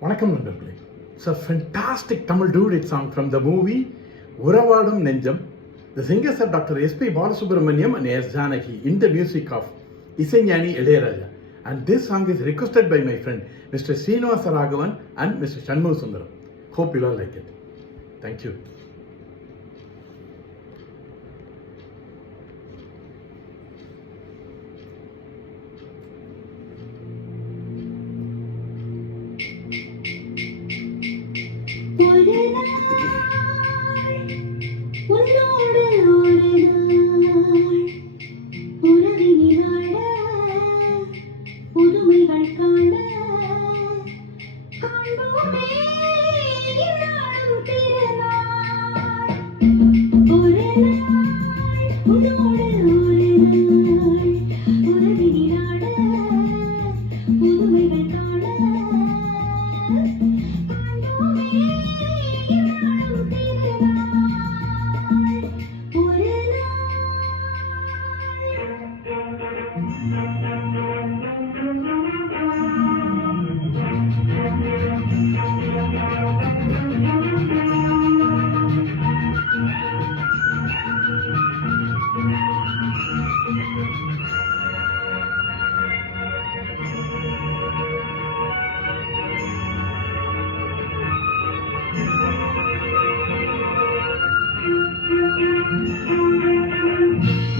வணக்கம் நண்பர்களே. It's a fantastic Tamil duet song from the movie Uravadum Nenjam. The singers are Dr. S.P. Balasubramaniam and S. Janaki in the music of Isaignani Ilayaraja. And this song is requested by my friend Mr. Srinivasa Raghavan and Mr. Shanmugha Sundaram. Hope you all like it. Thank you.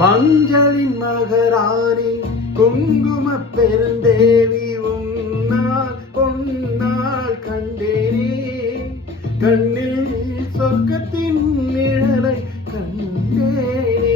மஞ்சளின் மகராணி குங்கும பெருந்தேவி உன்னால் பொன்னால் கண்டேனே, கண்ணில் சொர்க்கத்தின் நிழலை கண்டேனே.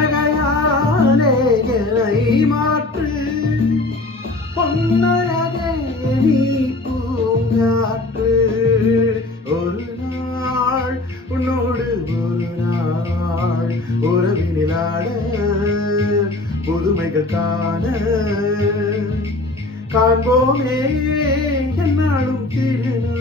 உன்னகையாலே என்னை மாற்று பொன்னழகே நீ பூங்காற்று. ஒரு நாள் உன்னோடு ஒரு நாள் உறவினிலாட புதுமைகள் காண காண்போமே என்னாலும் திருநாள்.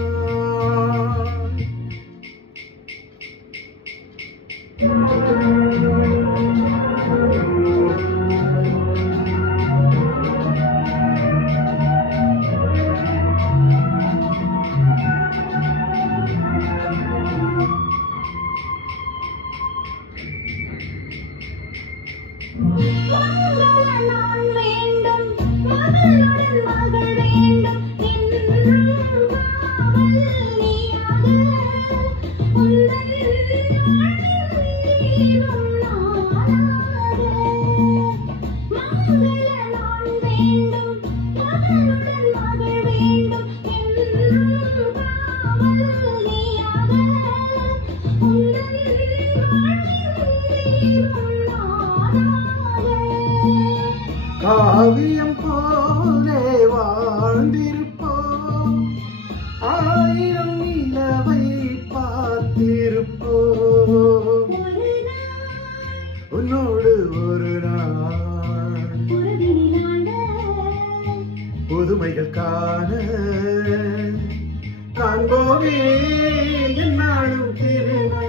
காவியம் போலே வாழ்ந்திருப்போம், ஆயிரம் நிலவை பார்த்திருப்போம். உன்னோடு ஒரு நாள் புதுமைகள் காண காண்போமே என்னாலும் திருநாள்.